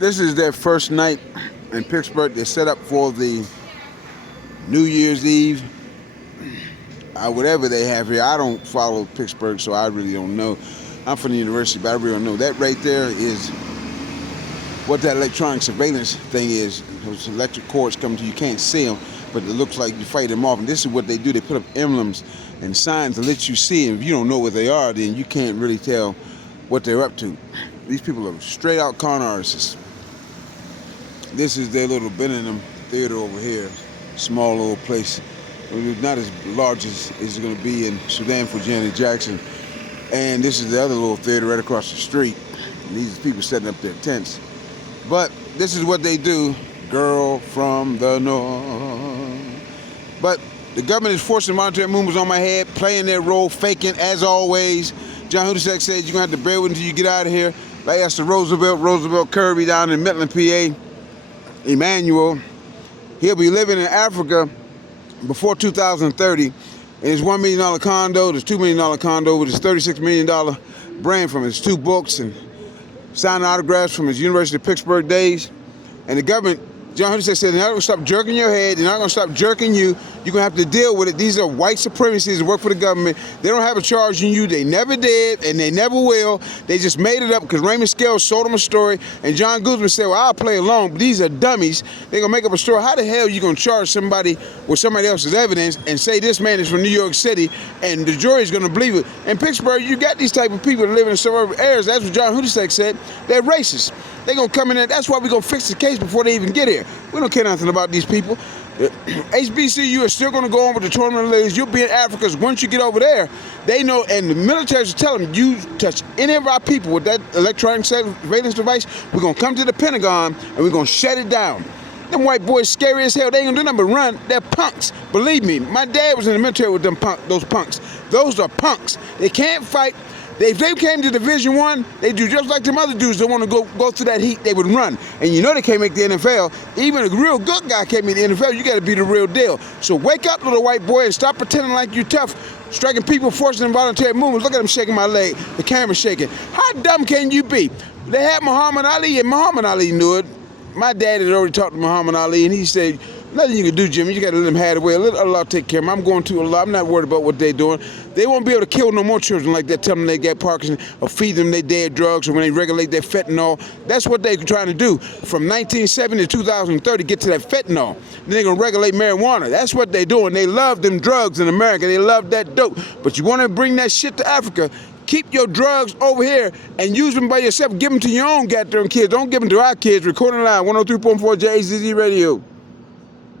This is their first night in Pittsburgh. They're set up for the New Year's Eve. Whatever they have here. I don't follow Pittsburgh, so I really don't know. I'm from the university, but I really don't know. That right there is what that electronic surveillance thing is. Those electric cords come to you, can't see them, but it looks like you fight them off. And this is what they do. They put up emblems and signs to let you see. And if you don't know what they are, then you can't really tell what they're up to. These people are straight out con artists. This is their little Benham Theater over here. Small little place. Not as large as it's going to be in Sudan for Janet Jackson. And this is the other little theater right across the street. And these are people setting up their tents. But this is what they do. Girl from the north. But the government is forcing monetary movements on my head, playing their role, faking as always. John Hudasek said you're going to have to bear with it until you get out of here. Like that's the Roosevelt Kirby down in Midland, PA. Emmanuel. He'll be living in Africa before 2030. And his $1 million condo, his $2 million condo with his $36 million brand from his 2 books and signing autographs from his University of Pittsburgh days. And the government, John Hudasek said, they're not going to stop jerking your head. They're not going to stop jerking you. You're going to have to deal with it. These are white supremacists that work for the government. They don't have a charge on you. They never did, and they never will. They just made it up because Raymond Scales sold them a story, and John Guzman said, well, I'll play along, but these are dummies. They're going to make up a story. How the hell are you going to charge somebody with somebody else's evidence and say this man is from New York City, and the jury's going to believe it? In Pittsburgh, you got these type of people that live in suburban areas. That's what John Hudasek said. They're racist. They're going to come in there. That's why we're going to fix the case before they even get here. We don't care nothing about these people. HBCU is still going to go on with the tournament of ladies. You'll be in Africa. Once you get over there, they know, and the military is telling them, you touch any of our people with that electronic surveillance device, we're going to come to the Pentagon and we're going to shut it down. Them white boys scary as hell. They ain't going to do nothing but run. They're punks. Believe me, my dad was in the military with those punks. Those are punks. They can't fight. If they came to Division I, they do just like them other dudes that want to go through that heat, they would run. And you know they can't make the NFL. Even a real good guy can't make the NFL. You got to be the real deal. So wake up, little white boy, and stop pretending like you tough, striking people, forcing involuntary movements. Look at him shaking my leg. The camera's shaking. How dumb can you be? They had Muhammad Ali, and Muhammad Ali knew it. My dad had already talked to Muhammad Ali, and he said, nothing you can do, Jimmy. You got to let them have it away. Let Allah take care of them. I'm going to Allah. I'm not worried about what they're doing. They won't be able to kill no more children like that, tell them they got Parkinson's or feed them their dead drugs or when they regulate their fentanyl. That's what they're trying to do. From 1970 to 2030, get to that fentanyl. Then they're going to regulate marijuana. That's what they're doing. They love them drugs in America. They love that dope. But you want to bring that shit to Africa, keep your drugs over here and use them by yourself. Give them to your own goddamn kids. Don't give them to our kids. Recording live, 103.4 JZZ Radio.